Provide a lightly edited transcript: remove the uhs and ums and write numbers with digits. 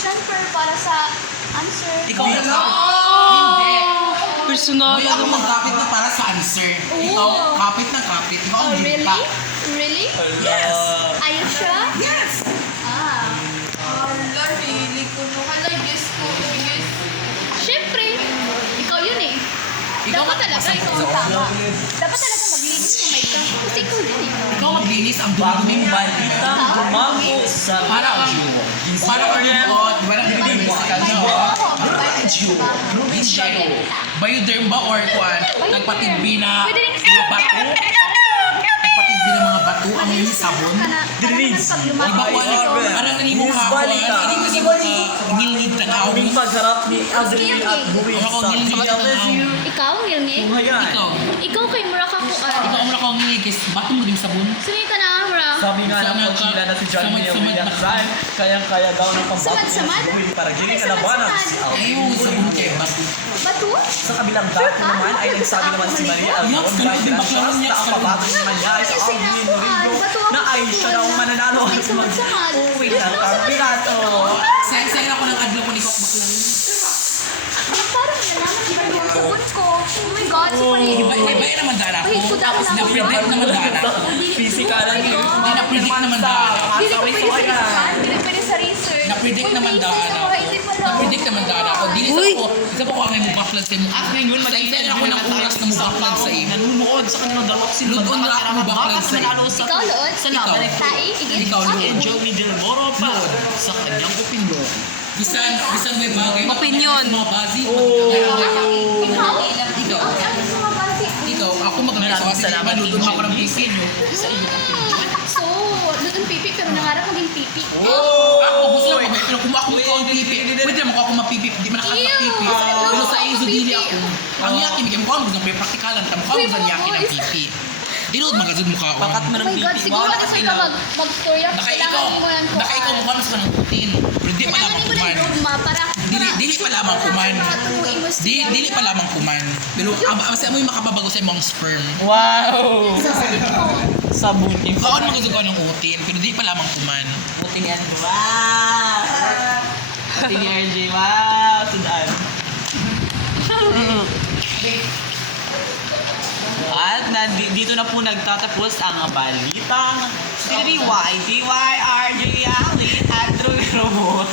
Jennifer para sa answer. Ikaw na lang. Hindi. Personal May ako magkapit na para sa answer. Ikaw, kapit na kapit. Ikaw ang Really? pa. Really? Yes. Are you sure? Yes. Ah. Hala, really ko no. Hala, guess ko. Guess. Siyempre, ikaw yun eh. Ikaw Dapat ang talaga pasok ikaw sa ang tama. ulo. Dapat talaga maglinis ng may ka. Kasi ikaw yun eh. Ikaw maglinis ang Bagong dumi. balita gumako sa Para kang, para kang bugot. Di ba nagbibigay mo sa kanya? Ruby Shadow. Bioderm ba or kuan? Nagpatidbi na Pwede rin mga bato? Nagpatidbi na mga bato ang iyong sabon? Drinks. Di ba kuan? Parang nanimo ka kuan? Nanimo ka ngilid tanaw. Aming pagharap ni Adrian at Ruby Ako sa ngilid tanaw. Ikaw, Milne? Buhayan. Ikaw. Ikaw kay Mura ka po. Ikaw ang ako ngilid guys. Bato mo din sabon? Sumay ka na, Mura. Sabi nga ng Samad ka. Coachila na si Johnny Samad na. Williamson, kayang-kaya daw ng pambato niya Samad-samad? si Ruby para giling Ay, kalabanan samad-samad. si Alvin. Ayaw mo sabon kayo bato. Bato? Sa kabilang dati naman ay nagsabi naman si Maria Alvin Yuck, dahil ganun din siya bakla niya. na ang pabato naman niya ay si Alvin Murillo na ay siya daw mananalo at mag-uwi ng kampiyonato. Sayang ako ng adlaw ko ni Kok Baklang. Parang nalaman ko yung sabon ko. Oh my God, si Maria. Iba naman daan ako. Wait, puta Tapos ka na. na-predict naman daan ako. Physical Oh my God. Hindi na-predict naman daan ako. Hindi ko pwede sa research. Hindi ko pwede sa research. Na-predict Uy, naman please, daan sa ako. mga isip mo lang. Na-predict naman daan ako. Dili sa ako. Isa pa ko ang mo baklag sa imo. Sa isa na ako ng oras na mo baklag sa imo. Nanunood sa kanilang dalawang sila. Ludon na ako mo baklag sa imo. Ikaw, Lord? Ikaw. Tai? Ikaw, Lord. Angel ni Del Moro pa sa kanyang opinion. Bisan may bagay. Opinion. Mga bazi. Ikaw? Ikaw. Ano sa mga bati? Ikaw. Ako magkakasawa Maraming sa salamat, iba. Ludon ako ng Angel. pipi nyo. Sa iyo. So, lutong pipi pero nangarap maging pipi. Ako gusto lang ako. Pero kung ako ikaw ang pipi. Pwede naman ako mapipi. Di man nakakapipi. Pero sa iyo, dili ako. Ang yakin. Bigyan mo ko. Gusto may praktikalan. Tamo ko. Gusto yakin ang pipi. Dilo magazud mo ka. Pakat Oh na ng my God, pipi. siguro na sa ka mag-tuyak. Naka ikaw mo sa kanang putin. Pero di pa Kailangan lamang mo ng kuman. roadmap para Dili pa lamang kuman. Dili pa lamang kuman. Pero asa mo yung makababago sa imong sperm. Wow! Sabon ni Kaon mo gusto ko ng utin, pero di pa lamang kuman. Puting yan. Wow! Puting ni RJ. Wow! Sudan. At dito na po nagtatapos ang balitang DY, RJ Ali at Drew Romo.